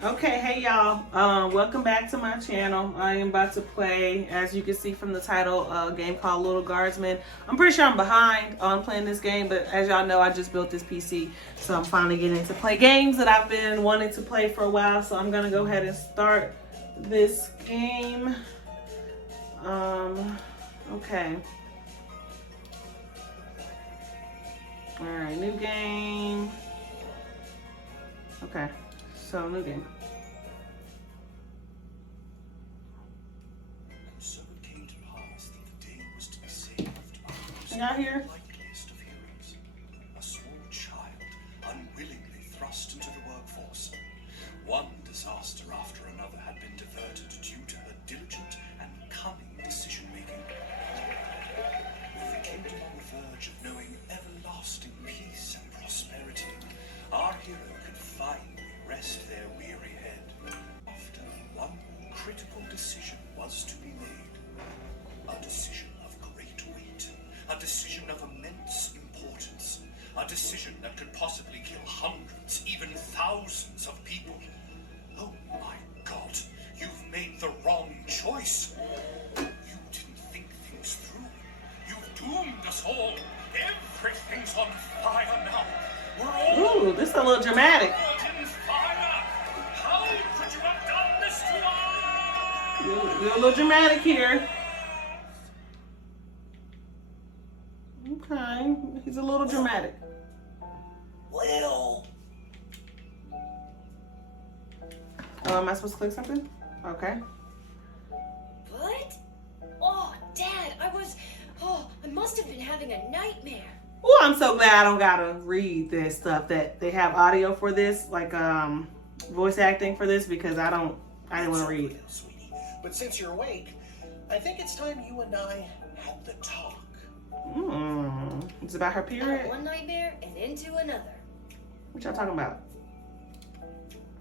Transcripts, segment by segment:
Okay, hey y'all. Welcome back to my channel. I am about to play, as you can see from the title, a game called Lil Guardsman. I'm pretty sure I'm behind on playing this game, but as y'all know, I just built this PC, so I'm finally getting to play games that I've been wanting to play for a while. So I'm gonna go ahead and start this game. Okay. All right, new game. Okay, so new game. So it came to pass that the day was to be saved by the Y'all here? likeliest of heroes. A small child, unwillingly thrust into the workforce. One disaster after another had been diverted due to her diligent and cunning decision-making. With the kingdom on the verge of knowing everlasting peace and prosperity, our hero could finally rest their weary head. After one critical decision was to be made. A decision of great weight. A decision of immense importance. A decision that could possibly kill hundreds, even thousands of people. Oh my God, you've made the wrong choice. You didn't think things through. You've doomed us all. Everything's on fire now. We're all Ooh, this is a little dramatic. in fire. How could you have done this to us? You're a little dramatic here. Okay, he's a little dramatic. Lil. Oh, am I supposed to click something? Okay. What? Oh, Dad, I must have been having a nightmare. Oh, I'm so glad I don't gotta read this stuff, that they have audio for this, like voice acting for this, because I didn't want to read. Sweetie. But since you're awake, I think it's time you and I had the talk. It's about her Out of period. one nightmare and into another. What y'all talking about?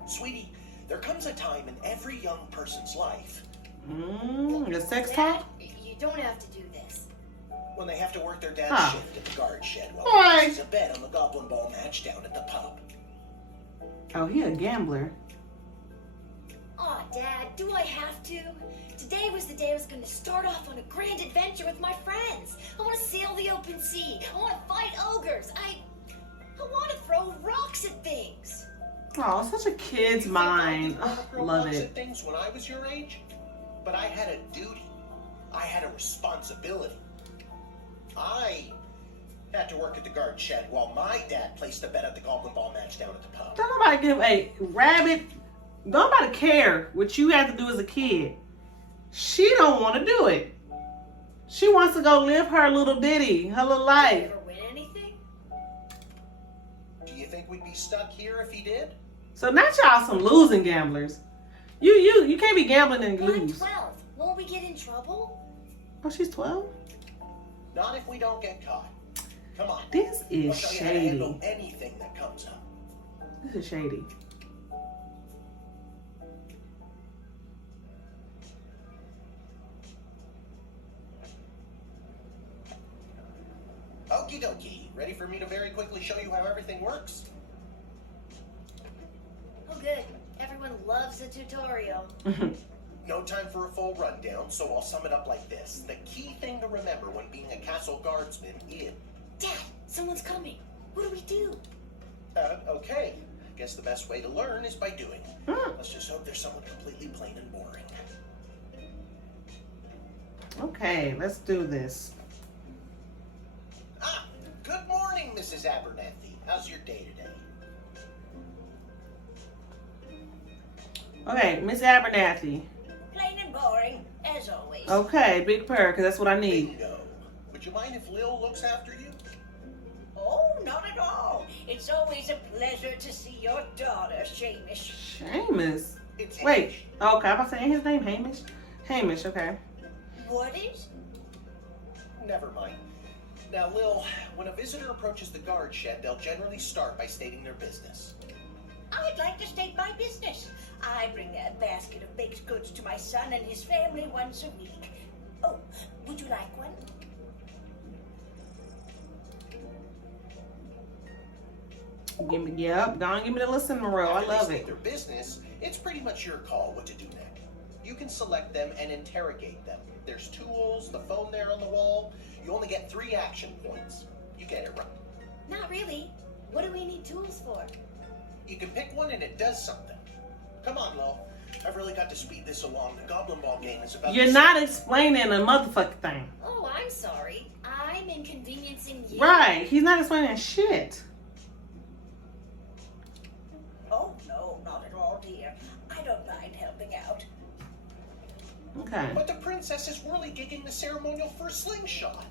Sweetie, there comes a time in every young person's life The sex Dad, talk? you don't have to do this. when they have to work their dad's Huh. shift at the guard shed while Why? he plays a bet on the goblin ball match down at the pub. Oh, he a gambler. Oh, Dad, do I have to? Today was the day I was going to start off on a grand adventure with my friends. I want to sail the open sea. I want to fight ogres. I want to throw rocks at things. Oh, such a kid's mind. I Ugh, throw love rocks it. at things when I was your age, but I had a duty. I had a responsibility. I had to work at the guard shed while my dad placed a bet at the goblin ball match down at the pub. Don't nobody give a rabbit. Don't nobody care what you have to do as a kid. She don't want to do it. She wants to go live her little ditty, her little Did life. you ever win anything? Do you think we'd be stuck here if he did? So not y'all some losing gamblers. You can't be gambling and I'm lose. 12. Won't we get in trouble? Oh, she's 12? Not if we don't get caught. Come on. This I'll is show you how to handle shady. anything that comes up. This is shady. Okie dokie. Ready for me to very quickly show you how everything works? Oh, good. Everyone loves a tutorial. No time for a full rundown, so I'll sum it up like this. The key thing to remember when being a castle guardsman is... Dad, someone's coming. What do we do? Okay. Guess the best way to learn is by doing. Hmm. Let's just hope there's someone completely plain and boring. Okay, let's do this. Ah, good morning, Mrs. Abernathy. How's your day today? Okay, Miss Abernathy. Plain and boring, as always. Okay, big purr, because that's what I need. Bingo. Would you mind if Lil looks after you? Oh, not at all. It's always a pleasure to see your daughter, Seamus. Seamus. It's Wait. Hamish. Okay, I'm about to say his name, Hamish. Hamish, okay. What is? Never mind. Now, Lil, when a visitor approaches the guard shed, they'll generally start by stating their business. I'd like to state my business. I bring a basket of baked goods to my son and his family once a week. Oh, would you like one? Give me, yep, go on, give me the little cinnamon roll. I After love they state it. their business, it's pretty much your call what to do next. You can select them and interrogate them. There's tools, the phone there on the wall. You only get 3 action points. You get it right. Not really. What do we need tools for? You can pick one and it does something. Come on, Lo. I've really got to speed this along. The Goblin Ball game is about You're to not explaining a motherfucking thing. Oh, I'm sorry. I'm inconveniencing you. Right, he's not explaining shit. Oh, no, not at all, dear. I don't mind helping out. Okay. But the princess is whirly-gigging the ceremonial for a slingshot.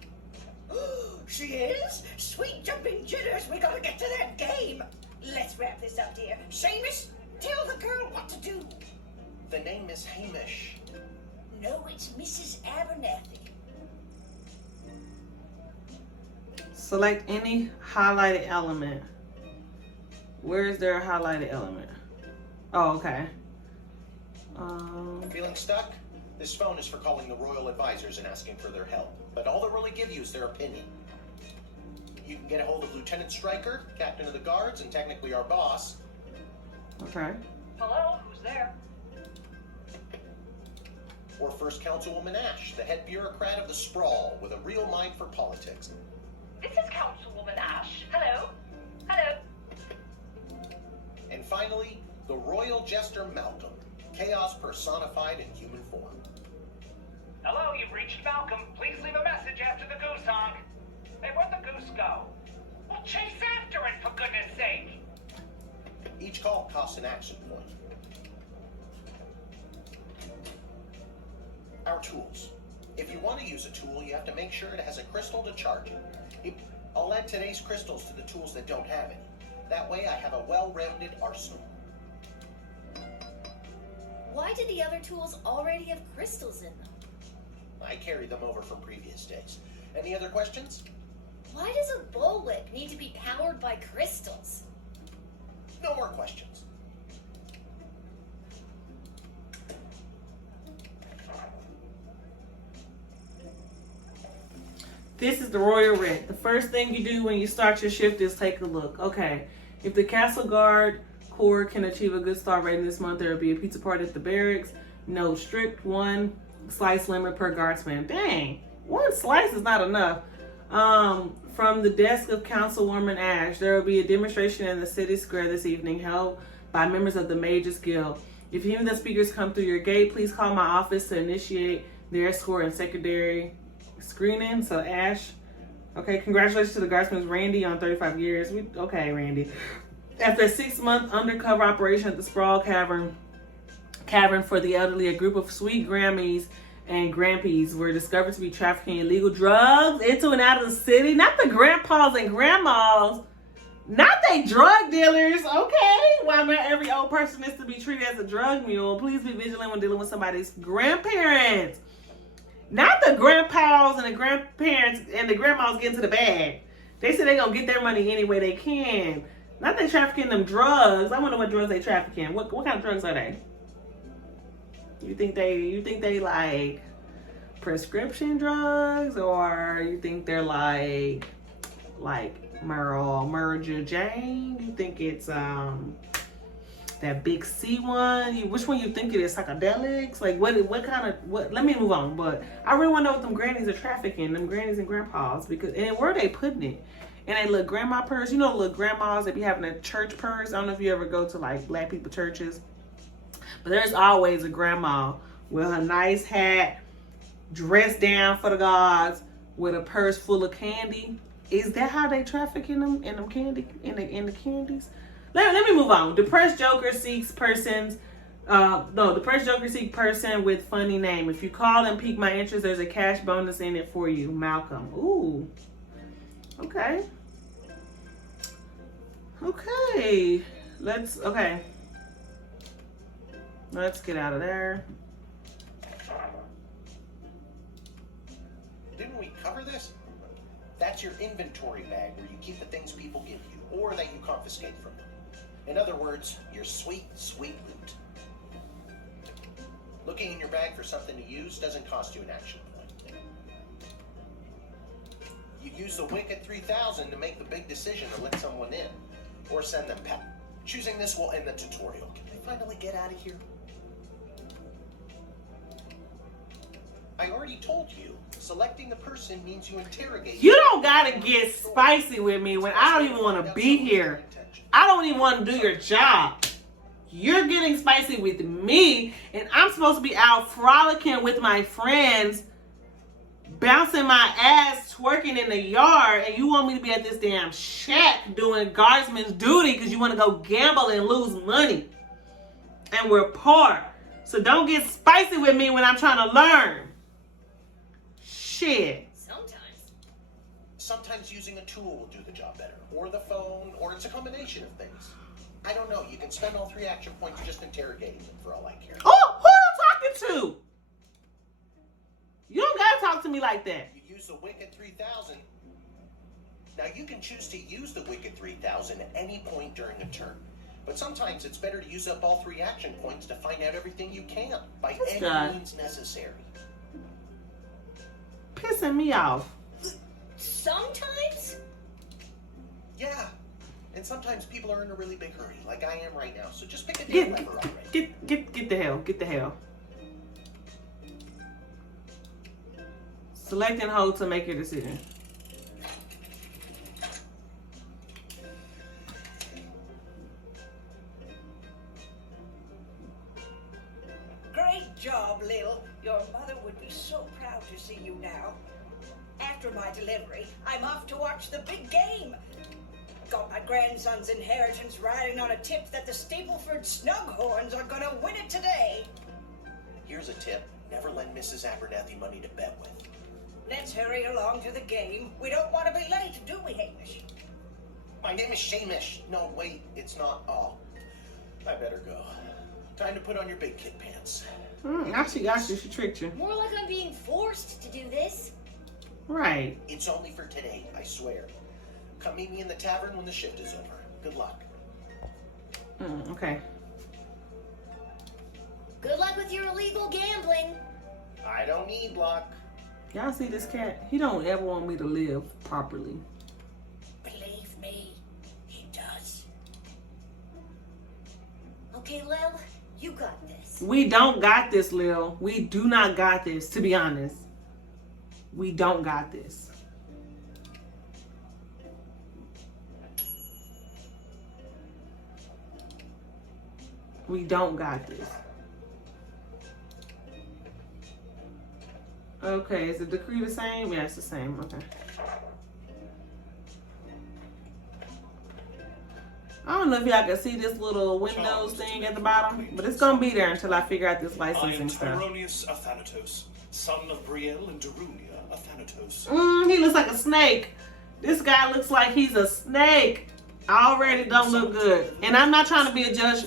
She is? Sweet jumping jitters, we gotta get to that game. Let's wrap this up, dear. Seamus, tell the girl what to do. The name is Hamish. No, it's Mrs. Abernathy. Select any highlighted element. Where is there a highlighted element? Oh, okay. Feeling stuck? This phone is for calling the royal advisors and asking for their help. But all they'll really give you is their opinion. You can get a hold of Lieutenant Stryker, captain of the guards, and technically our boss. Okay. Hello, who's there? Or First Councilwoman Ash, the head bureaucrat of the Sprawl, with a real mind for politics. This is Councilwoman Ash. Hello? Hello? And finally, the royal jester Malcolm, chaos personified in human form. Hello, you've reached Malcolm. Please leave a message after the goose honk. Hey, where'd the goose go? Well, chase after it, for goodness sake. Each call costs an action point. Our tools. If you want to use a tool, you have to make sure it has a crystal to charge it. I'll add today's crystals to the tools that don't have any. That way I have a well-rounded arsenal. Why do the other tools already have crystals in them? I carried them over from previous days. Any other questions? Why does a bullwhip need to be powered by crystals? No more questions. This is the Royal Writ. The first thing you do when you start your shift is take a look. Okay, if the Castle Guard Corps can achieve a good star rating this month, there will be a pizza party at the barracks. No, strict 1 slice limit per guardsman. Dang, 1 slice is not enough. From the desk of Councilwoman Ash, there will be a demonstration in the city square this evening held by members of the Mages Guild. If any of the speakers come through your gate, please call my office to initiate their escort and secondary screening. So Ash, okay, congratulations to the guardsman Randy on 35 years. Okay, Randy. After a 6-month undercover operation at the Sprawl Cavern for the elderly, a group of sweet Grammys and Grampies were discovered to be trafficking illegal drugs into and out of the city. Not the grandpas and grandmas. Not they drug dealers, okay? While not every old person is to be treated as a drug mule, please be vigilant when dealing with somebody's grandparents. Not the grandpas and the grandparents and the grandmas get into the bag. They say they're going to get their money any way they can. Not they trafficking them drugs. I wonder what drugs they trafficking. What kind of drugs are they? You think they like prescription drugs, or you think they're like Mara Jane? You think it's that big C one? Which one you think it is? Psychedelics? Like what kind of what? Let me move on. But I really want to know what them grannies are trafficking, them grannies and grandpas, because and where are they putting it? And they little grandma purse. You know, little grandmas that be having a church purse. I don't know if you ever go to like black people churches. But there's always a grandma with a nice hat, dressed down for the gods, with a purse full of candy. Is that how they traffic in them candy in the candies? Let me move on. Depressed Joker seeks persons. Depressed Joker seeks person with funny name. If you call and pique my interest, there's a cash bonus in it for you, Malcolm. Ooh. Okay. Okay. Let's get out of there. Didn't we cover this? That's your inventory bag where you keep the things people give you, or that you confiscate from them. In other words, your sweet, sweet loot. Looking in your bag for something to use doesn't cost you an action point. You use the Wicked 3000 to make the big decision to let someone in. or send them packing. Choosing this will end the tutorial. Can I finally get out of here? I already told you, selecting the person means you interrogate. You don't gotta get spicy with me when I don't even want to be here. I don't even want to do your job. You're getting spicy with me, and I'm supposed to be out frolicking with my friends, bouncing my ass, twerking in the yard, and you want me to be at this damn shack doing guardsman's duty because you want to go gamble and lose money. And we're poor. So don't get spicy with me when I'm trying to learn. Shit. Sometimes using a tool will do the job better. Or the phone, or it's a combination of things. I don't know. You can spend all 3 action points just interrogating them for all I care. Oh, who am I talking to? You don't gotta talk to me like that. You use the Wicked 3000. Now you can choose to use the Wicked 3000 at any point during a turn. But sometimes it's better to use up all 3 action points to find out everything you can by any means necessary. Pissing me off. Sometimes? Yeah. And sometimes people are in a really big hurry, like I am right now. So just pick a damn lever already. Get the hell. Get the hell. Select and hold to make your decision. Great job, Lil. Your mother would be so proud to see you now. After my delivery, I'm off to watch the big game. Got my grandson's inheritance riding on a tip that the Stapleford Snughorns are gonna win it today. Here's a tip. Never lend Mrs. Abernathy money to bet with. Let's hurry along to the game. We don't want to be late, do we, Hamish? My name is Shamish. No, wait, it's not. Oh, I better go. Time to put on your big kid pants. Now she got you. She tricked you. More like I'm being forced to do this. Right. It's only for today, I swear. Come meet me in the tavern when the shift is over. Good luck. Okay. Good luck with your illegal gambling. I don't need luck. Y'all see this cat? He don't ever want me to live properly. Believe me, he does. Okay, Lil, you got this. We don't got this, Lil. We do not got this, to be honest. We don't got this. We don't got this. Okay, is the decree the same? Yeah, it's the same. Okay. I don't know if y'all can see this little Windows thing at the bottom, but it's gonna be there until I figure out this I licensing am stuff. Tyronius Athanatos, son of Brielle and Darunia Athanatos. He looks like a snake. This guy looks like he's a snake. Already don't look good. And I'm not trying to be a judge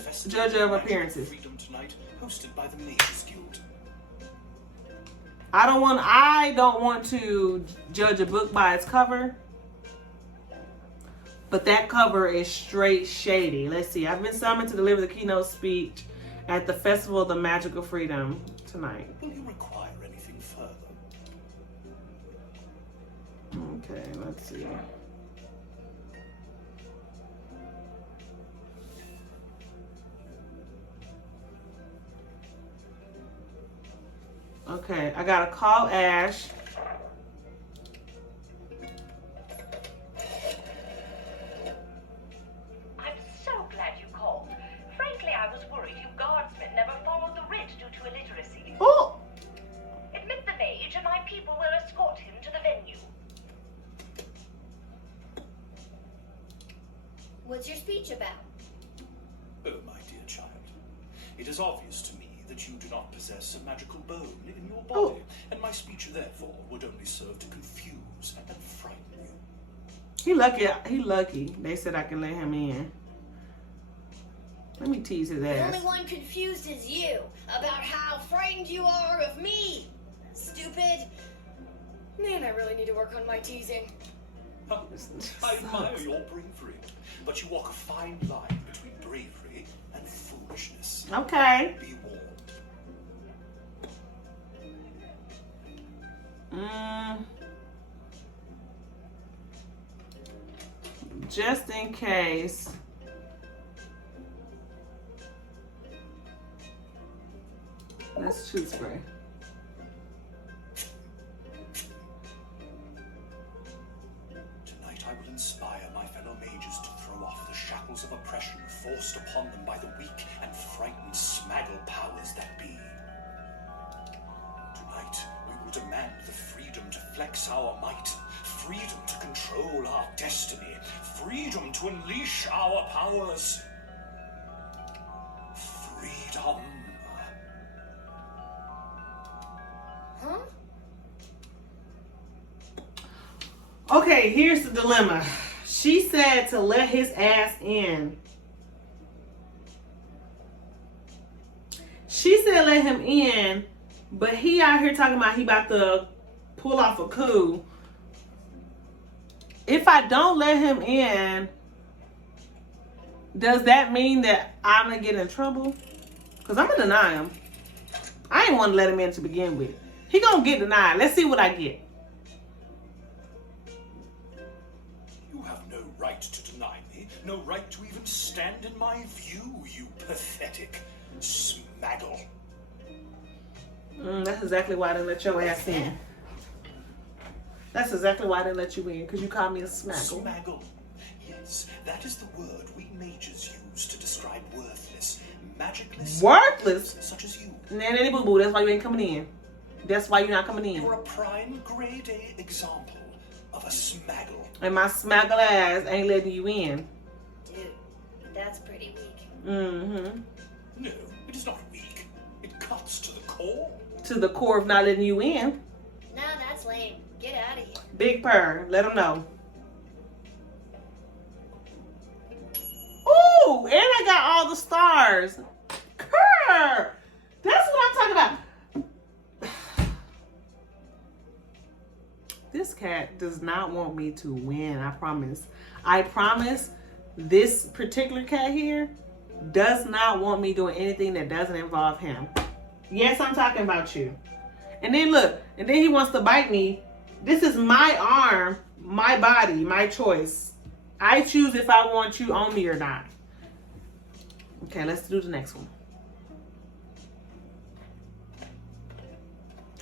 of appearances. Freedom tonight, hosted by the Mages Guild. I don't want to judge a book by its cover. But that cover is straight shady. Let's see. I've been summoned to deliver the keynote speech at the Festival of the Magical Freedom tonight. Will you require anything further? Okay, let's see. Okay, I gotta call Ash. I'm so glad you called. Frankly, I was worried you guardsmen never followed the writ due to illiteracy. Oh! Admit the mage and my people will escort him to the venue. What's your speech about? Oh, my dear child, it is obvious to me that you do not possess a magical bone in your body, and my speech, therefore, would only serve to confuse and frighten you. He lucky. He lucky. They said I can let him in. Let me tease his The ass. only one confused is you about how frightened you are of me. Stupid. Man, I really need to work on my teasing. I admire your bravery, but you walk a fine line between bravery and foolishness. Okay. Be warned. Just in case. Let's shoot spray. Tonight I will inspire my fellow mages to throw off the shackles of oppression forced upon them by the weak and frightened smaggle powers that be. Tonight we will demand the freedom to flex our might, freedom to control our destiny, freedom to unleash our powers. Freedom. Huh? Okay, here's the dilemma. She said to let his ass in. She said let him in, but he out here talking about he about to pull off a coup. If I don't let him in, does that mean that I'm gonna get in trouble? Because I'm gonna deny him. I ain't want to let him in to begin with. He gonna get denied. Let's see what I get. You have no right to deny me, no right to even stand in my view, you pathetic smaggle. That's exactly why I didn't let your ass in. That's exactly why I didn't let you in, because you called me a smaggle. Smaggle. Yes, that is the word we mages use to describe worthless, magicless... Worthless? ...such as you. Nanny boo boo, that's why you ain't coming in. That's why you're not coming in. You're a prime grade A example of a smaggle. And my smaggle ass ain't letting you in. Dude, that's pretty weak. Mm-hmm. No, it is not weak. It cuts to the core. To the core of not letting you in. Nah, that's lame. Get out of here. Big purr. Let them know. Ooh, and I got all the stars. Purr. That's what I'm talking about. This cat does not want me to win, I promise. I promise this particular cat here does not want me doing anything that doesn't involve him. Yes, I'm talking about you. And then look, and then he wants to bite me. This is my arm, my body, my choice. I choose if I want you on me or not. Okay, let's do the next one.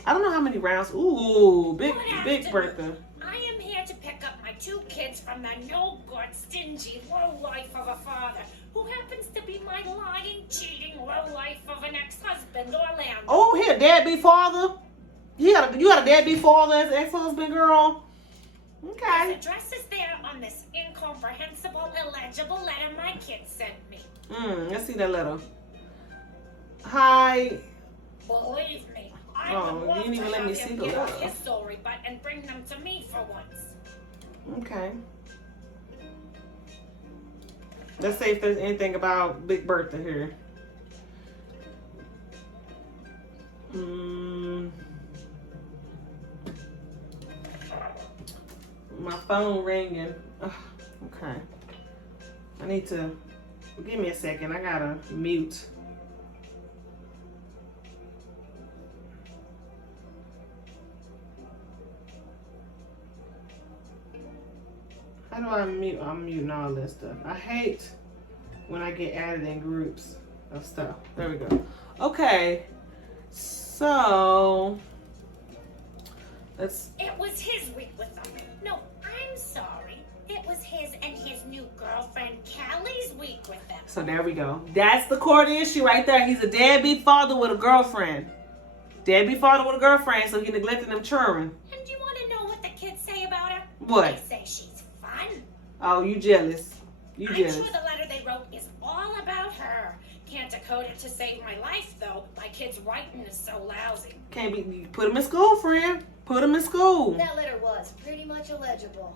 I don't know how many rounds. Ooh, big Bertha. I am here to pick up my 2 kids from the no-good, stingy lowlife of a father who happens to be my lying, cheating lowlife of an ex-husband, Orlando. Oh, here, deadbeat father. You got a deadbeat father as ex-husband, girl. His Okay. address is there on this incomprehensible, illegible letter my kids sent me. Let's see that letter. Hi. Believe me, I Oh, would you love didn't to even let have me see him the get off letter. his sorry butt and bring them to me for once. Okay. Let's see if there's anything about Big Bertha here. My phone ringing. Ugh, okay. I need to. Give me a second. I gotta mute. How do I mute? I'm muting all this stuff. I hate when I get added in groups of stuff. There we go. Okay. So let's. It was his week with them. No, I'm sorry. It was his and his new girlfriend Callie's week with them. So there we go. That's the core of the issue right there. He's a deadbeat father with a girlfriend. Deadbeat father with a girlfriend, so he neglected them children. And you want to know what the kids say about her? What? They say she's fun. Oh, you jealous. You I'm jealous. sure the letter they wrote is all about her. Can't decode it to save my life, though. My kid's writing is so lousy. Can't be. You put him in school, friend. Put him in school. That letter was pretty much illegible.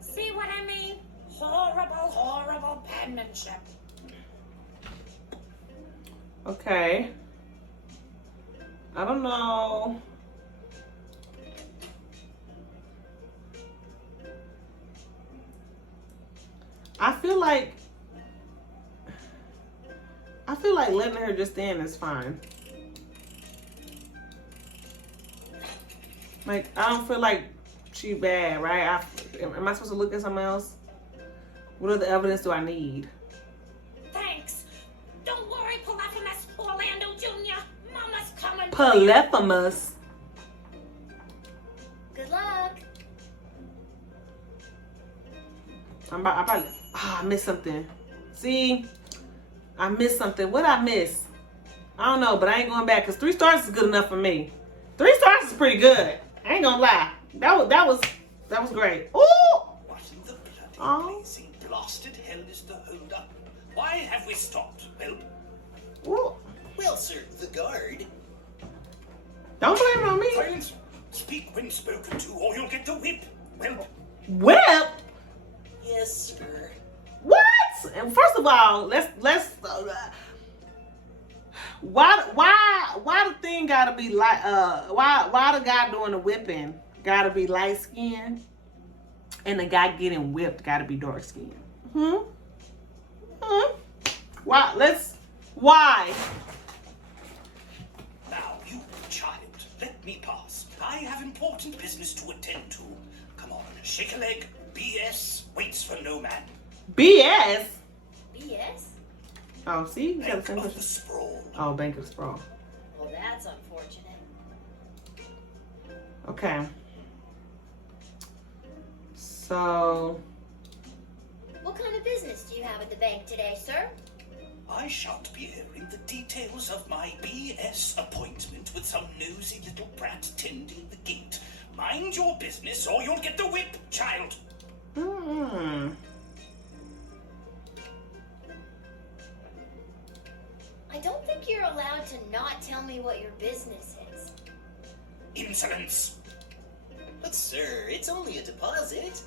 See what I mean? Horrible, horrible penmanship. Okay. I don't know. I feel like letting her just in is fine. Like, I don't feel like she bad, right? Am I supposed to look at something else? What other evidence do I need? Thanks. Don't worry, pull out from that Orlando. Polyphemus. Good luck. I missed something. See, I missed something. What I miss? I don't know, but I ain't going back because 3 stars is good enough for me. 3 stars is pretty good. I ain't gonna lie. That was great. Ooh! What in the bloody Oh. blazing blasted hell is the hold-up? Why have we stopped, Whelp? Ooh. Well, sir, the guard. Don't blame it on me. Silence! Speak when spoken to, or you'll get the whip, Whelp. Whip? Yes, sir. What? And first of all, let's why the thing gotta be like why the guy doing the whipping gotta be light skinned and the guy getting whipped gotta be dark skinned? Why? Now, you child, let me pass. I have important business to attend to. Come on, shake a leg. BS waits for no man. BS? BS? Oh, see? You got the Bank same of the question. sprawl. Oh, Bank of Sprawl. Well, that's unfortunate. Okay. So, What kind of business do you have at the bank today, sir? I shan't be hearing the details of my BS appointment with some nosy little brat tending the gate. Mind your business or you'll get the whip, child. I don't think you're allowed to not tell me what your business is. Insolence. But, sir, it's only a deposit.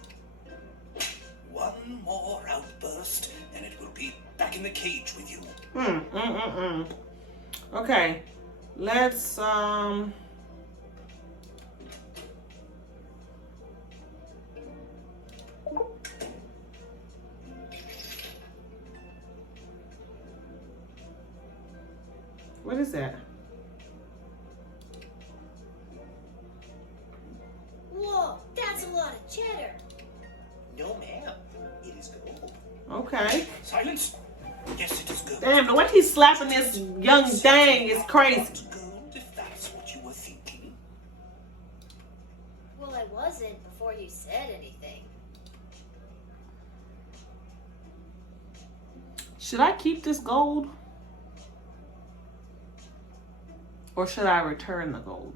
One more outburst and it will be back in the cage with you. Okay. Let's what is that? Whoa, that's a lot of cheddar. No, ma'am. It is gold. Okay. Silence. Yes, it is good. Damn, the way he's slapping this young thing is crazy. Gold, if that's what you were thinking. Well, I wasn't before you said anything. Should I keep this gold? Or should I return the gold?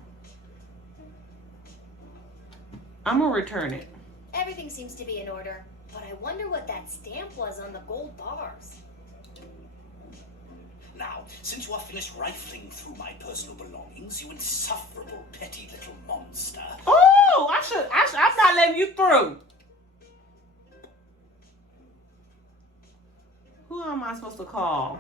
I'm gonna return it. Everything seems to be in order, but I wonder what that stamp was on the gold bars. Now, since you are finished rifling through my personal belongings, you insufferable petty little monster. Oh, I'm not letting you through. Who am I supposed to call?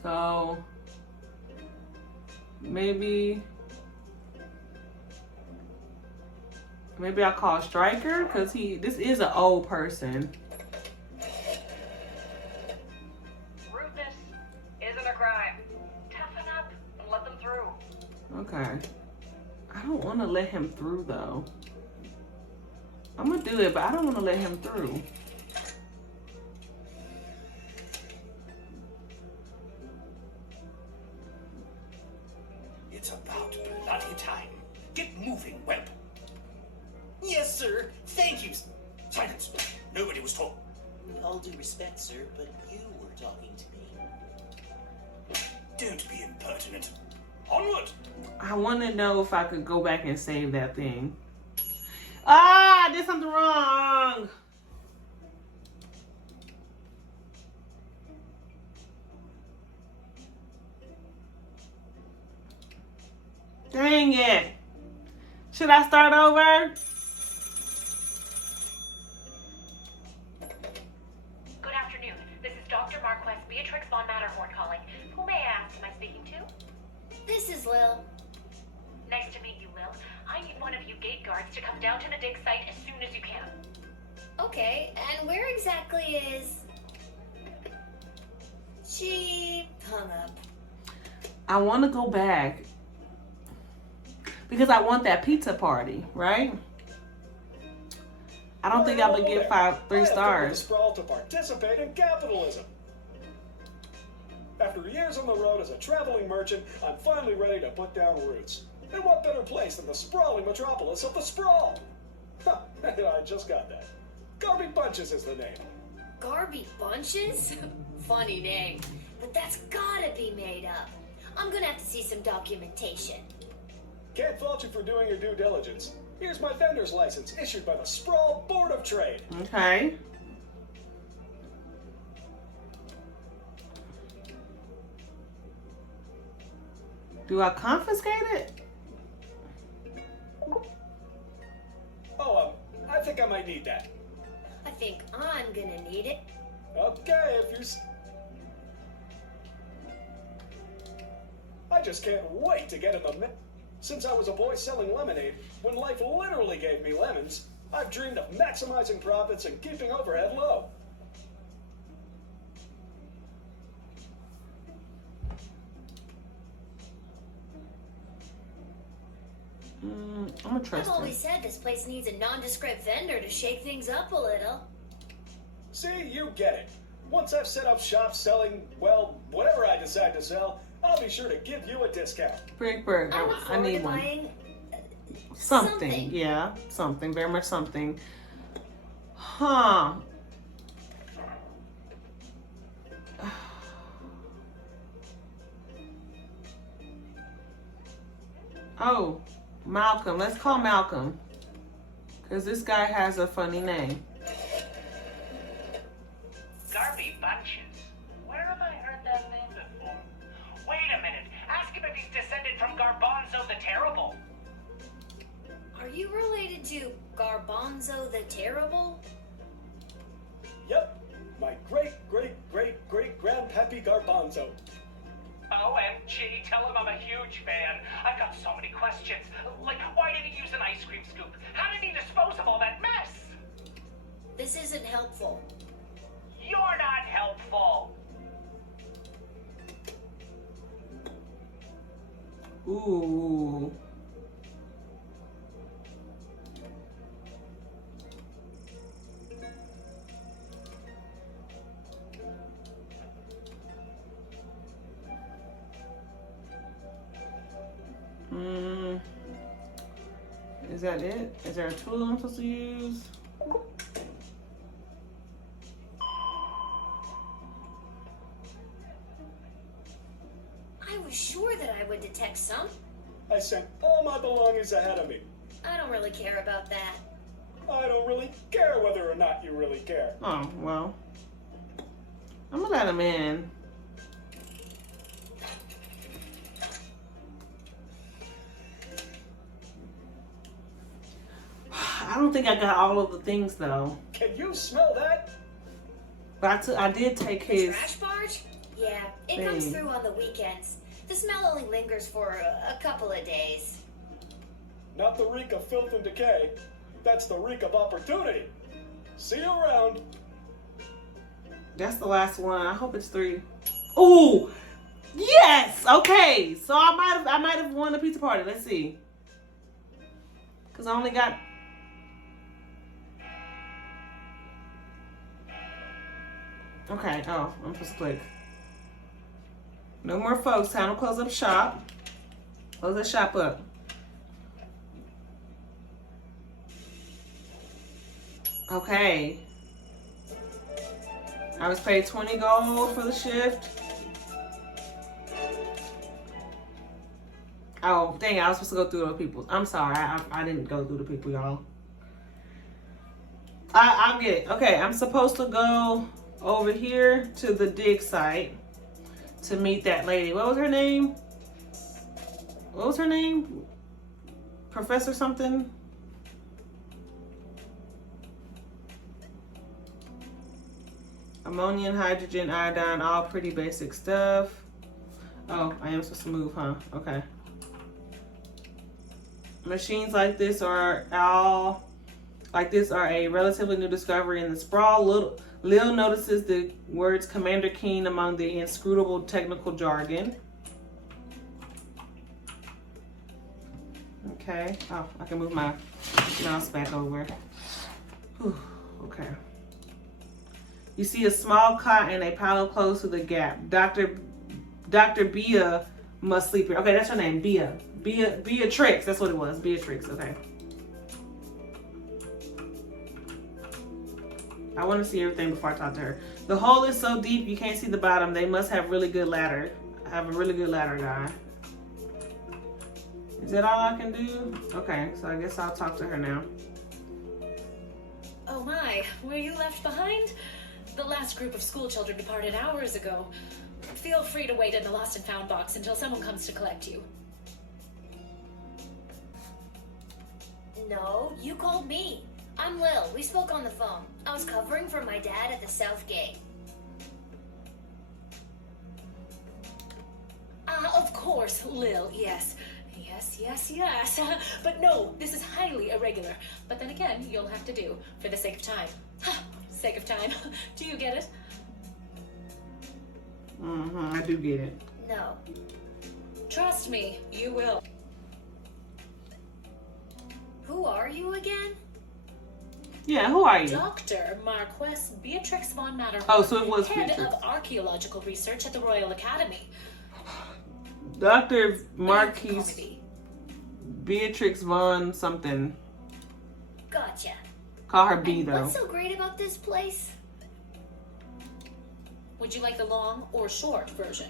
So maybe I'll call Striker because this is an old person. Rudeness isn't a crime. Toughen up and let them through. Okay. I don't want to let him through though. I'm gonna do it, but I don't want to let him through. It's about bloody time. Get moving, whelp. Yes, sir. Thank you. Silence. Nobody was talking. With all due respect, sir, but you were talking to me. Don't be impertinent. Onward. I want to know if I could go back and save that thing. Ah, I did something wrong. Dang it. Should I start over? Good afternoon. This is Dr. Marquez Beatrix von Matterhorn calling. Who may I ask am I speaking to? This is Lil. Nice to meet you, Lil. I need one of you gate guards to come down to the dig site as soon as you can. Okay, and where exactly is... She hung up. I want to go back because I want that pizza party, right? I don't think I would give 3 I have come to stars. Sprawl to participate in capitalism. After years on the road as a traveling merchant, I'm finally ready to put down roots. And what better place than the sprawling metropolis of the Sprawl? Huh, I just got that. Garby Bunches is the name. Garby Bunches? Funny name. But that's gotta be made up. I'm gonna have to see some documentation. Can't fault you for doing your due diligence. Here's my vendor's license, issued by the Sprawl Board of Trade. Okay. Do I confiscate it? Oh, I think I might need that. I think I'm gonna need it. Okay, if you're... I just can't wait to get in the... Since I was a boy selling lemonade, when life literally gave me lemons, I've dreamed of maximizing profits and keeping overhead low. I'm gonna trust I've always him. said this place needs a nondescript vendor to shake things up a little. See, you get it. Once I've set up shop selling, well, whatever I decide to sell, I'll be sure to give you a discount. Brick Burger. I look I forward to need one. buying Something. Yeah, something. Very much something. Huh. Oh, Malcolm. Let's call Malcolm. Because this guy has a funny name. Garby Bunches. Where have I heard that name before? Wait a minute. Ask him if he's descended from Garbanzo the Terrible. Are you related to Garbanzo the Terrible? Yep, my great-great-great-great-grandpappy Garbanzo. OMG, tell him I'm a huge fan. I've got so many questions. Like, why did he use an ice cream scoop? How did he dispose of all that mess? This isn't helpful. You're not helpful. Ooh. Is that it? Is there a tool I'm supposed to use? I was sure that I would detect some. I sent all my belongings ahead of me. I don't really care about that. I don't really care whether or not you really care. Oh, well. I'm gonna let him in. I don't think I got all of the things though. Can you smell that? But I did take The his. trash barge? Yeah, it comes thing. through on the weekends. The smell only lingers for a couple of days. Not the reek of filth and decay. That's the reek of opportunity. See you around. That's the last one. I hope it's 3. Ooh, yes. Okay, so I might have won the pizza party. Let's see. Cause I only got. Okay. Oh, I'm supposed to click. No more folks. Time to close up shop. Close the shop up. Okay. I was paid 20 gold for the shift. Oh, dang it. I was supposed to go through the people. I'm sorry. I didn't go through the people, y'all. I'll get it. Okay, I'm supposed to go over here to the dig site to meet that lady. What was her name? What was her name? Professor something? Ammonia and hydrogen, iodine, all pretty basic stuff. Oh, I am supposed to move, huh? Okay. Machines like this are all like this are a relatively new discovery in the sprawl. Lil notices the words Commander Keen among the inscrutable technical jargon. Okay. Oh, I can move my mouse back over. Whew. Okay. You see a small cot and a pile of clothes through the gap. Dr. Bia must sleep here. Okay, that's her name, Bia. Beatrix, that's what it was. Beatrix, okay. I want to see everything before I talk to her. The hole is so deep you can't see the bottom. They must have really good ladder. Have a really good ladder guy. Is that all I can do? Okay, so I guess I'll talk to her now. Oh my, were you left behind? The last group of school children departed hours ago. Feel free to wait in the lost and found box until someone comes to collect you. No, you called me. I'm Lil. We spoke on the phone. I was covering for my dad at the South Gate. Of course, Lil, yes. Yes. But no, this is highly irregular. But then again, you'll have to do, for the sake of time. Sake of time. Do you get it? I do get it. No. Trust me, you will. Who are you again? Yeah, who are you? Dr. Marquess Beatrix von Matterhorn. Oh, so it was head Beatrix. of archaeological research at the Royal Academy. Dr. Marquise Comedy. Beatrix von something. Gotcha. Call her B And though. what's so great about this place? Would you like the long or short version?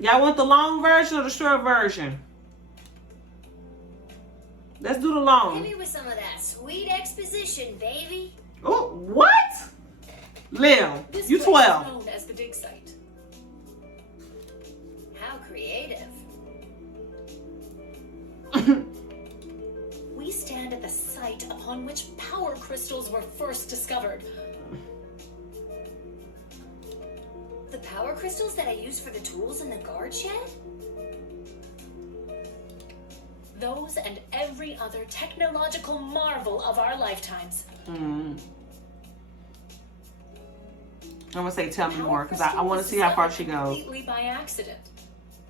Y'all want the long version or the short version? Let's do the Hit long. me with some of that sweet exposition, baby. Oh, what? Lil, This you place 12. is known as the dig site. How creative. We stand at the site upon which power crystals were first discovered. The power crystals that I use for the tools in the guard shed? Those and every other technological marvel of our lifetimes. I'm gonna say tell me more because I want to see how far she goes. Completely by accident.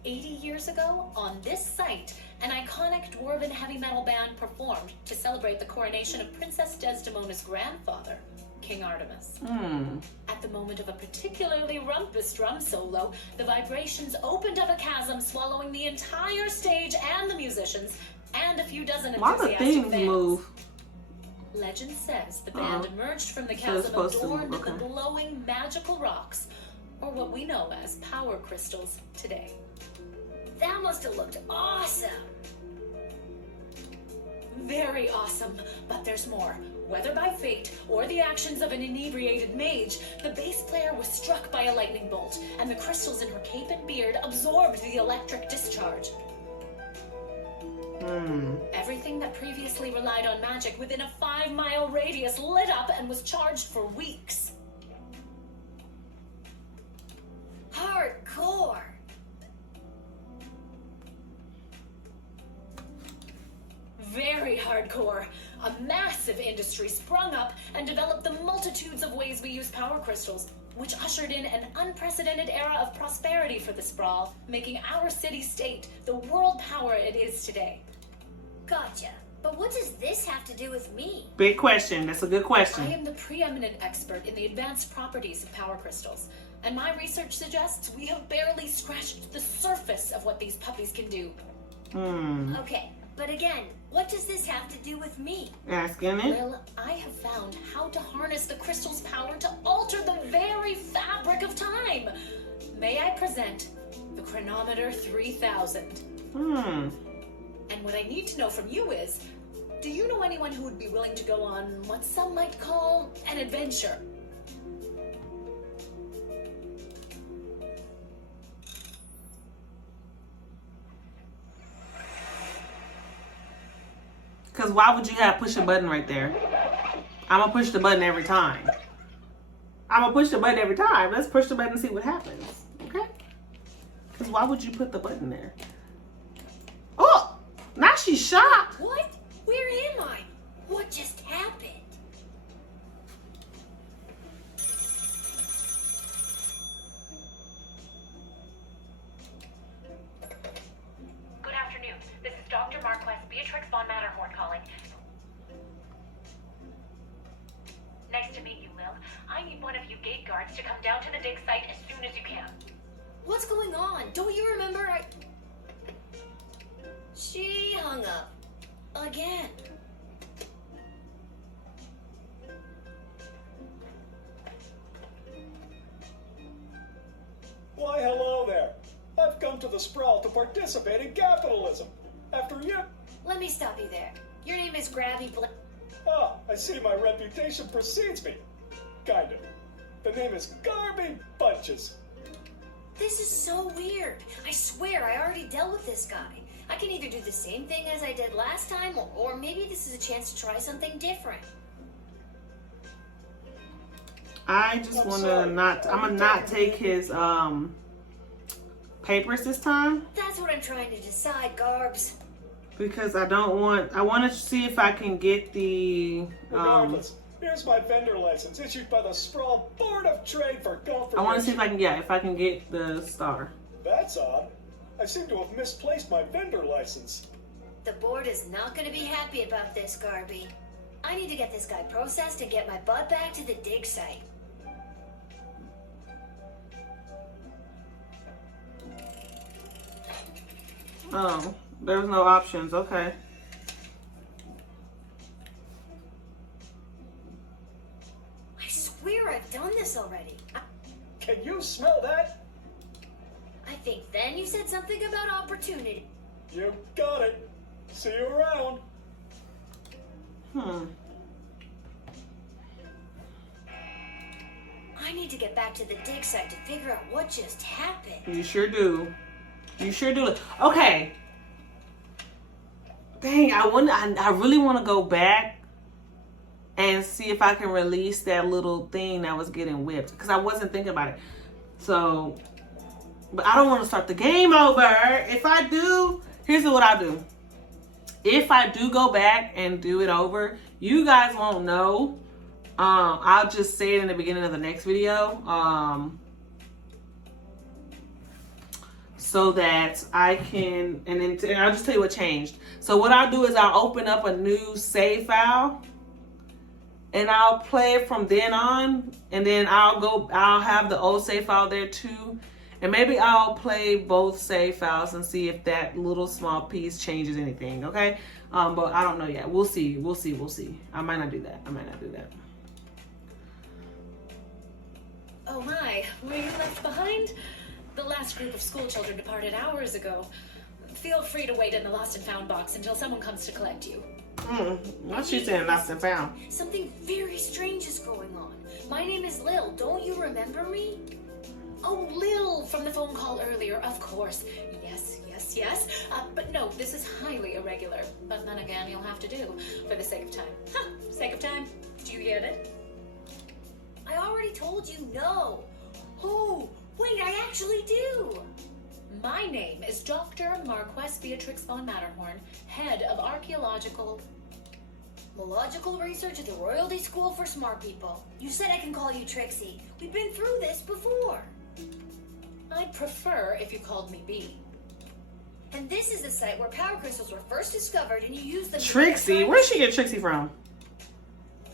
80 years ago, on this site, an iconic dwarven heavy metal band performed to celebrate the coronation of Princess Desdemona's grandfather, King Artemis. At the moment of a particularly rumpus drum solo, the vibrations opened up a chasm, swallowing the entire stage and the musicians, and a few dozen Why the enthusiastic things fans. move? Legend says the band emerged from the So it's chasm supposed to- adorned okay. with the glowing magical rocks, or what we know as power crystals today. That must have looked awesome. Very awesome, but there's more. Whether by fate or the actions of an inebriated mage, the bass player was struck by a lightning bolt, and the crystals in her cape and beard absorbed the electric discharge. Everything that previously relied on magic within a 5-mile radius lit up and was charged for weeks. Hardcore. Very hardcore. A massive industry sprung up and developed the multitudes of ways we use power crystals, which ushered in an unprecedented era of prosperity for the sprawl, making our city-state the world power it is today. Gotcha. But what does this have to do with me? Big question. That's a good I question. am the preeminent expert in the advanced properties of power crystals, and my research suggests we have barely scratched the surface of what these puppies can do. Okay, but again, what does this have to do with me? Asking it. Well, I have found how to harness the crystal's power to alter the very fabric of time. May I present the Chronometer 3000? And what I need to know from you is, do you know anyone who would be willing to go on what some might call an adventure? Because why would you have push a button right there? I'm going to push the button every time. Let's push the button and see what happens. Okay? Because why would you put the button there? Oh! Now she's shocked. What? Where am I? What just happened? Good afternoon. This is Dr. Marquess Beatrix von Matterhorn calling. Nice to meet you, Lil. I need one of you gate guards to come down to the dig site as soon as you can. What's going on? Don't you remember She hung up. Again. Why, hello there. I've come to the Sprawl to participate in capitalism. After you... Let me stop you there. Your name is Grabby Ah, I see my reputation precedes me. Kind of. The name is Garby Bunches. This is so weird. I swear I already dealt with this guy. I can either do the same thing as I did last time, or maybe this is a chance to try something different. I just want to not. I'm gonna not take his papers this time That's what I'm trying to decide, Garbs. because I don't want. I want to see if I can get the. Regardless, here's my vendor license issued by the Sprawl Board of Trade for confirmation. I want to see if I can get the star. That's odd. I seem to have misplaced my vendor license. The board is not going to be happy about this, Garby. I need to get this guy processed and get my butt back to the dig site. Oh, there's no options. Okay. I swear I've done this already. Can you smell that? I think then you said something about opportunity. You got it. See you around. I need to get back to the dig site to figure out what just happened. You sure do. You sure do. Okay. Dang, I really want to go back and see if I can release that little thing that was getting whipped because I wasn't thinking about it. So, but I don't want to start the game over. If I do, here's what I'll do. If I do go back and do it over, you guys won't know. I'll just say it in the beginning of the next video. So that I can, and I'll just tell you what changed. So what I'll do is I'll open up a new save file and I'll play it from then on, and then I'll have the old save file there too. And maybe I'll play both save files and see if that little small piece changes anything, okay? But I don't know yet. We'll see. I might not do that. Oh my, were you left behind? The last group of school children departed hours ago. Feel free to wait in the lost and found box until someone comes to collect you. What's she saying, lost and found? Something very strange is going on. My name is Lil. Don't you remember me? Oh, Lil from the phone call earlier, of course. Yes. But no, this is highly irregular. But then again, you'll have to do for the sake of time. Sake of time. Do you get it? I already told you no. Oh, wait, I actually do. My name is Dr. Marquess Beatrix von Matterhorn, head of archaeological research at the Royalty School for Smart People. You said I can call you Trixie. We've been through this before. I'd prefer if you called me B. And this is the site where power crystals were first discovered, and you used them. Trixie? Where'd she get Trixie from?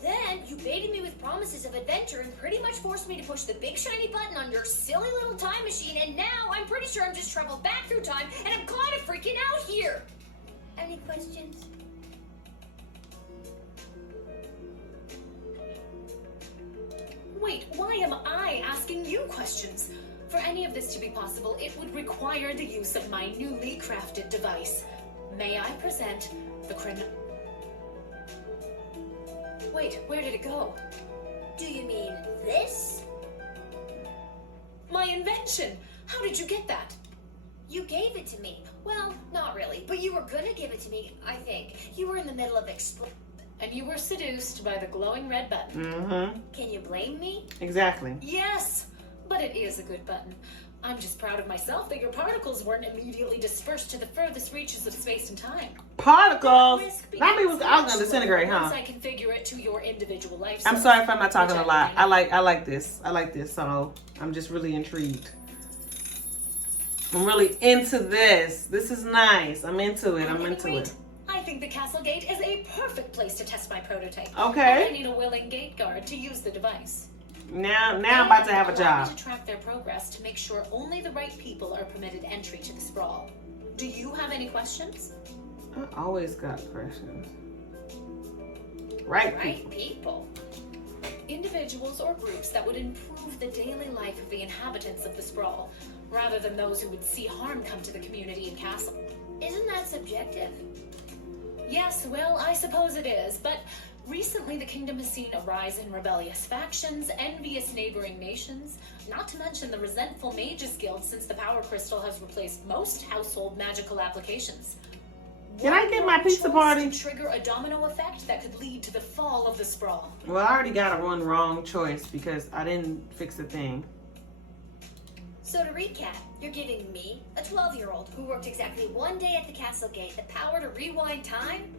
Then you baited me with promises of adventure and pretty much forced me to push the big shiny button on your silly little time machine, and now I'm pretty sure I'm just traveled back through time and I'm kind of freaking out here. Any questions? Wait, why am I asking you questions? For any of this to be possible, it would require the use of my newly crafted device. May I present the Wait, where did it go? Do you mean this? My invention! How did you get that? You gave it to me. Well, not really, but you were gonna give it to me, I think. You were in the middle of And you were seduced by the glowing red button. Mm-hmm. Can you blame me? Exactly. Yes, but it is a good button. I'm just proud of myself that your particles weren't immediately dispersed to the furthest reaches of space and time. Particles? That means I was gonna disintegrate, huh? Once I configure it to your individual life. I'm sorry if I'm not talking a lot. I like this. I like this, so I'm just really intrigued. I'm really into this. This is nice. I'm into it. I'm into it. I think the castle gate is a perfect place to test my prototype. Okay. I need a willing gate guard to use the device. Now I'm about to have a job. To track their progress to make sure only the right people are permitted entry to the sprawl. Do you have any questions? I always got questions. Right people. Individuals or groups that would improve the daily life of the inhabitants of the sprawl, rather than those who would see harm come to the community and castle. Isn't that subjective? Yes, well, I suppose it is, but recently the kingdom has seen a rise in rebellious factions, envious neighboring nations, not to mention the resentful Mages Guild since the Power Crystal has replaced most household magical applications. Can I get my pizza party? Trigger a domino effect that could lead to the fall of the sprawl. Well, I already got a one wrong choice because I didn't fix a thing. So to recap, you're giving me, a 12-year-old who worked exactly one day at the castle gate, the power to rewind time?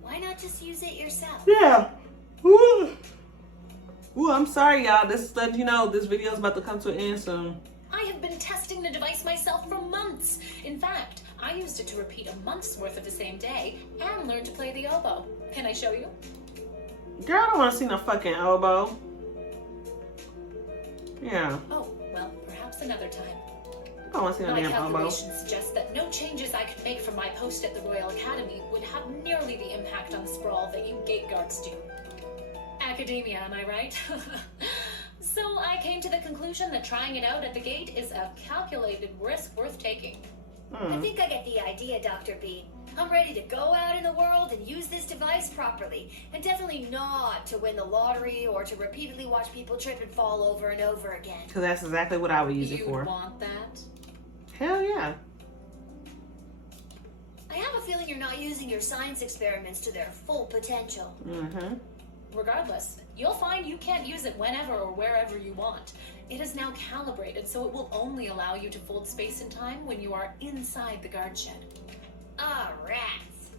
Why not just use it yourself? Yeah. Ooh, I'm sorry, y'all. This letting you know this video is about to come to an end soon. I have been testing the device myself for months. In fact, I used it to repeat a month's worth of the same day and learn to play the oboe. Can I show you? Girl, I don't want to see no fucking oboe. Yeah. Oh, well, perhaps another time. I don't want to see no My damn oboe. calculations suggest that no changes I could make from my post at the Royal Academy would have nearly the impact on the sprawl that you gate guards do. Academia, am I right? So I came to the conclusion that trying it out at the gate is a calculated risk worth taking. I think I get the idea, Dr. B. I'm ready to go out in the world and use this device properly, and definitely not to win the lottery or to repeatedly watch people trip and fall over and over again. Because that's exactly what I would use it for. You want that? Hell yeah. I have a feeling you're not using your science experiments to their full potential. Mm-hmm. Regardless, you'll find you can't use it whenever or wherever you want. It is now calibrated, so it will only allow you to fold space and time when you are inside the guard shed. Ah, rats.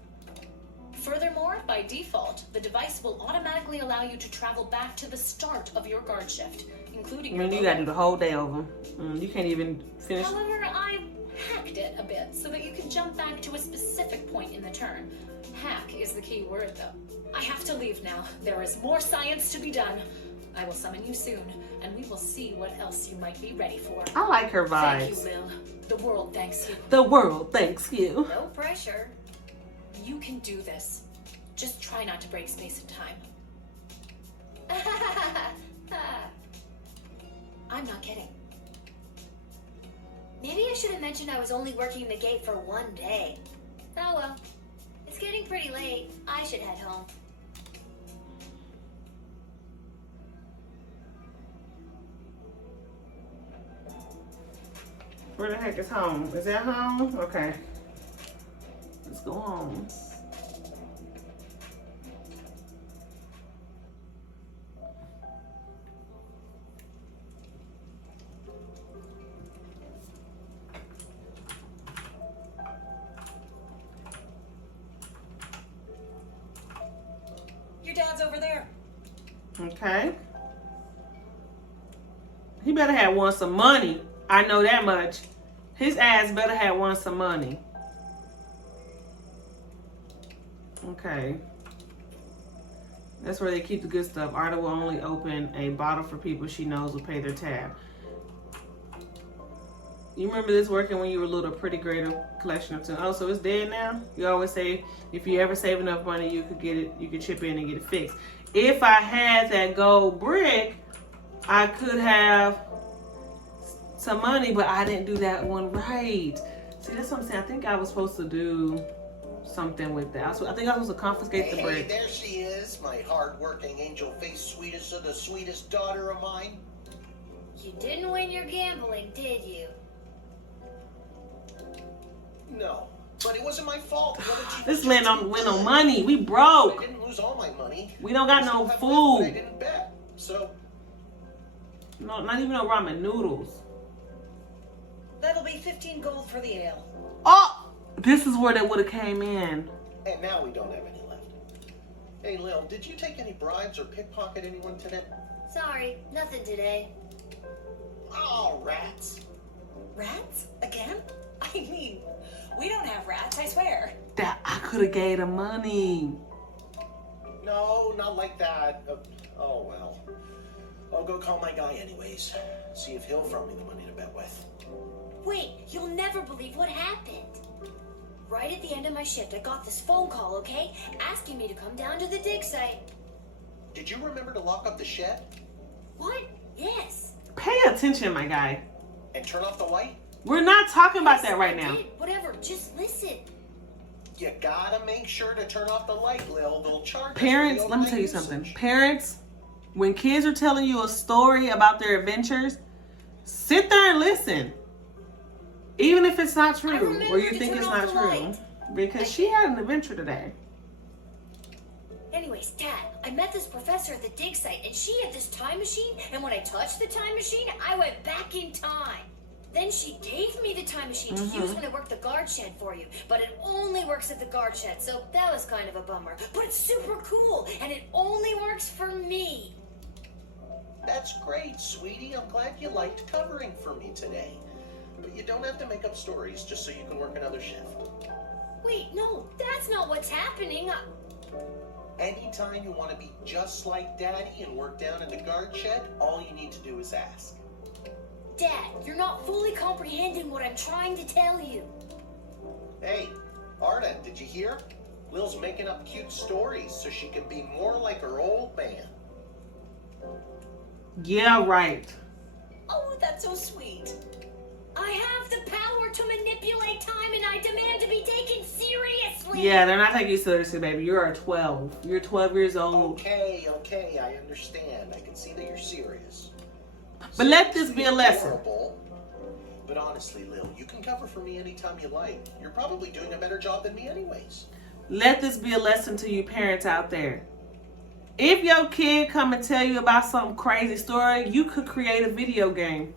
Furthermore, by default, the device will automatically allow you to travel back to the start of your guard shift, including your you gotta do the whole day over. You can't even finish. However, I hacked it a bit so that you can jump back to a specific point in the turn. Hack is the key word, though. I have to leave now. There is more science to be done. I will summon you soon, and we will see what else you might be ready for. I like her vibes. Thank you, Lil. The world thanks you. The world thanks you. No pressure. You can do this. Just try not to break space and time. I'm not kidding. Maybe I should have mentioned I was only working the gate for one day. Oh well. It's getting pretty late. I should head home. Where the heck is home? Is that home? Okay. Let's go home. Your dad's over there. Okay. He better have won some money. I know that much. His ass better have won some money. Okay. That's where they keep the good stuff. Arda will only open a bottle for people she knows will pay their tab. You remember this working when you were little? Pretty great collection of tunes. Oh, so it's dead now? You always say if you ever save enough money, you could get it. You could chip in and get it fixed. If I had that gold brick, I could have some money, but I didn't do that one right. See, that's what I'm saying. I think I was supposed to do something with that. I think I was supposed to confiscate the brick. Hey, there she is, my hard-working, angel-faced, sweetest of the sweetest daughter of mine. You didn't win your gambling, did you? No, but it wasn't my fault. What did she This do? man don't win no money. We I broke. didn't lose all my money. We don't got I no still have left what I food. didn't bet. So No, not even no ramen noodles. That'll be 15 gold for the ale. Oh, this is where they would have came in. And now we don't have any left. Hey, Lil, did you take any bribes or pickpocket anyone today? Sorry, nothing today. Oh, rats. Rats? Again? I mean, we don't have rats, I swear. That I could have gave them money. No, not like that. Oh, well. I'll go call my guy anyways. See if he'll throw me the money to bet with. Wait, you'll never believe what happened. Right at the end of my shift, I got this phone call, okay? Asking me to come down to the dig site. Did you remember to lock up the shed? What? Yes. Pay attention, my guy. And turn off the light? We're not talking about that right I now. did. Whatever, just listen. You gotta make sure to turn off the light, Lil. They'll charge us for Parents, the let me tell you overnight something. usage. Parents, when kids are telling you a story about their adventures, sit there and listen. Even if it's not true, or remember you to think turn it's off not the true. light. Because she had an adventure today. Anyways, Dad, I met this professor at the dig site, and she had this time machine, and when I touched the time machine, I went back in time. Then she gave me the time machine to use when I worked the guard shed for you, but it only works at the guard shed, so that was kind of a bummer. But it's super cool, and it only works for me. That's great, sweetie. I'm glad you liked covering for me today. But you don't have to make up stories just so you can work another shift. Wait, no, that's not what's happening. Anytime you want to be just like Daddy and work down in the guard shed, all you need to do is ask. Dad, you're not fully comprehending what I'm trying to tell you. Hey, Arda, did you hear? Lil's making up cute stories so she can be more like her old man. Yeah, right. Oh, that's so sweet. I have the power to manipulate time, and I demand to be taken seriously. Yeah, they're not taking you seriously, baby. You're 12. You're 12 years old. Okay, I understand. I can see that you're serious. But let this be a lesson. Adorable. But honestly, Lil, you can cover for me anytime you like. You're probably doing a better job than me anyways. Let this be a lesson to you parents out there. If your kid come and tell you about some crazy story, you could create a video game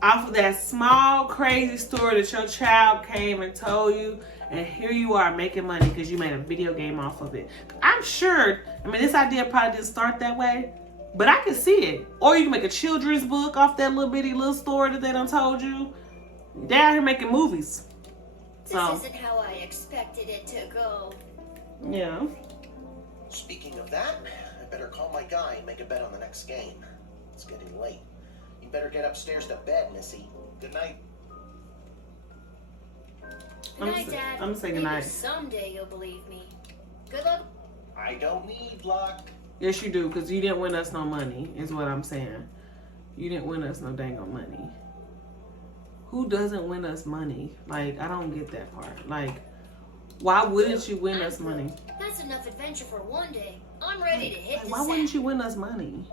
off of that small crazy story that your child came and told you, and here you are making money because you made a video game off of it. I'm sure, this idea probably didn't start that way, but I can see it. Or you can make a children's book off that little story that they done told you. They're out here making movies. This isn't how I expected it to go. Yeah. Speaking of that, I better call my guy and make a bet on the next game. It's getting late. You better get upstairs to bed, Missy. Good night. Good night, Dad. I'm saying good Maybe night. someday you'll believe me. Good luck. I don't need luck. Yes, you do, because you didn't win us no money, is what I'm saying. You didn't win us no dang on money. Who doesn't win us money? Like, I don't get that part. Like, why wouldn't you win us money? That's enough adventure for one day. I'm ready to hit the Why wouldn't you win us money?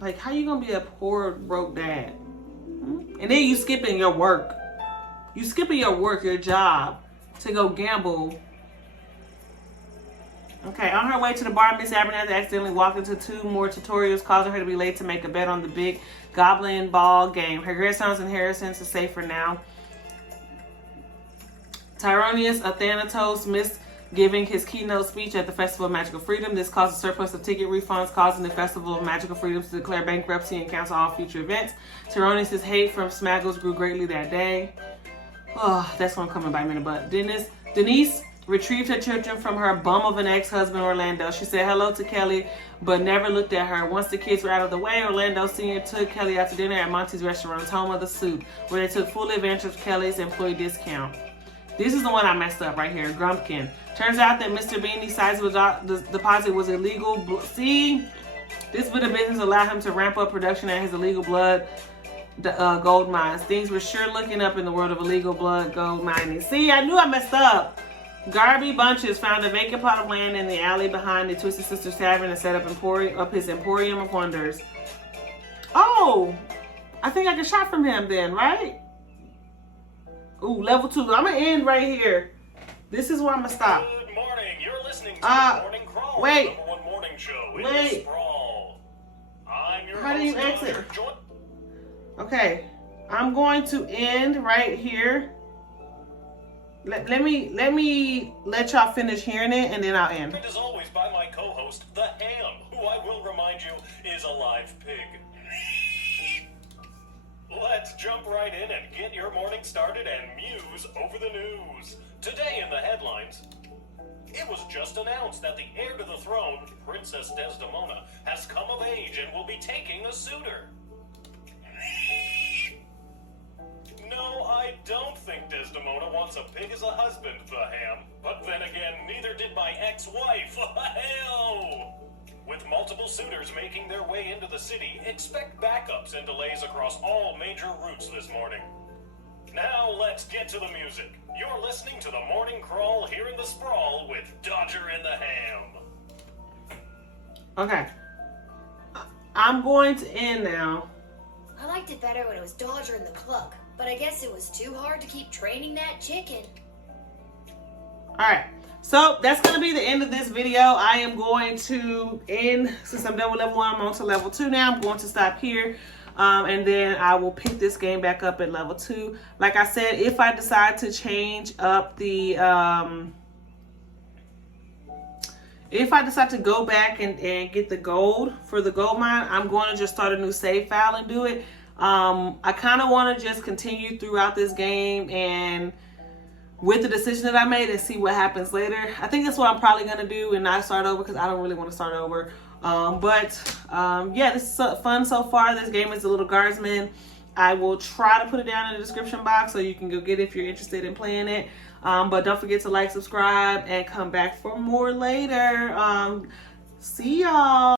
Like, how you gonna be a poor, broke dad? And then you skipping your work. You skipping your work, your job, to go gamble. Okay, on her way to the bar, Miss Abernathy accidentally walked into 2 more tutorials, causing her to be late to make a bet on the big goblin ball game. Her grandson's inheritance is safe for now. Tyronius Athanatos missed giving his keynote speech at the Festival of Magical Freedom. This caused a surplus of ticket refunds, causing the Festival of Magical Freedom to declare bankruptcy and cancel all future events. Tyronius' hate from Smaggles grew greatly that day. Oh, that's gonna come and bite me in the butt. Denise retrieved her children from her bum of an ex-husband, Orlando. She said hello to Kelly, but never looked at her. Once the kids were out of the way, Orlando Sr. took Kelly out to dinner at Monty's restaurant, home of the Soup, where they took full advantage of Kelly's employee discount. This is the one I messed up right here, Grumpkin. Turns out that Mr. Beanie's sizable deposit was illegal. See, this bit of business allowed him to ramp up production at his illegal blood gold mines. Things were sure looking up in the world of illegal blood gold mining. See, I knew I messed up. Garby Bunches found a vacant plot of land in the alley behind the Twisted Sisters Tavern and set up his Emporium of Wonders. Oh, I think I can shop from him then, right? Ooh, level 2. I'm gonna end right here. This is where I'm gonna stop. Good morning. You're listening to the Morning Crawl, wait. the #1 morning show in Wait. the sprawl. I'm your How do you host, exit? Dr. Okay. I'm going to end right here. Let me let y'all finish hearing it, and then I'll end. Joined as always by my co-host, the Ham, who I will remind you is a live pig. Let's jump right in and get your morning started and muse over the news. Today in the headlines, it was just announced that the heir to the throne, Princess Desdemona, has come of age and will be taking a suitor. No, I don't think Desdemona wants a pig as a husband, the Ham. But then again, neither did my ex-wife. Hell! With multiple suitors making their way into the city, expect backups and delays across all major routes this morning. Now let's get to the music. You're listening to the Morning Crawl here in the Sprawl with Dodger and the Ham. Okay. I'm going to end now. I liked it better when it was Dodger and the Cluck, but I guess it was too hard to keep training that chicken. Alright. So that's going to be the end of this video. I am going to end, since I'm done with level 1, I'm on to level 2 now. I'm going to stop here. And then I will pick this game back up at level 2. Like I said, if I decide to change up the, if I decide to go back and get the gold for the gold mine, I'm going to just start a new save file and do it. I kind of want to just continue throughout this game and with the decision that I made and see what happens later. I think that's what I'm probably going to do and not start over because I don't really want to start over. Yeah, this is fun so far. This game is the Lil Guardsman. I will try to put it down in the description box so you can go get it if you're interested in playing it. But don't forget to like, subscribe, and come back for more later. See y'all.